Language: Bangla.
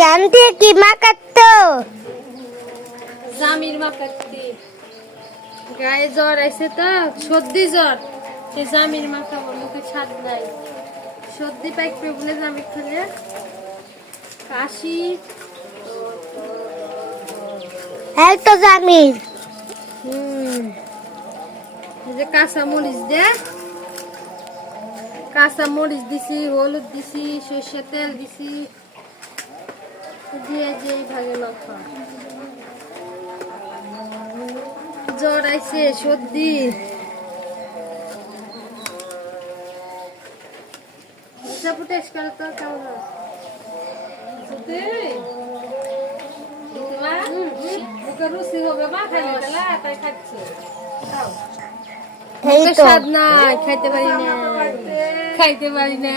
জান দিয়ে কি মাখাতো জামির মা মাখাচ্ছি গায়ে জ্বর আইছে তো সর্দি জ্বর। সে জামির মা মাখাবো মুখে স্বাদ নাই। সর্দি পাইকবে বলে জামির খেলে কাশি। এই তো জামির। হুম। এই যে কাঁচা মরিচ দে। কাঁচা মরিচ দিছি হলুদ দিছি সর্ষের তেল দিছি। দিয়ে যে মাখা জ্বর আইছে সর্দি চাপু টেস্ট করে তো কেমন? সত্যি? মা, মুখে রুচি হবে মা খাইলে তাই খাচ্ছি। খাও। এই মুখে তো স্বাদ নাই খাইতে পারি না খাইতে পারি না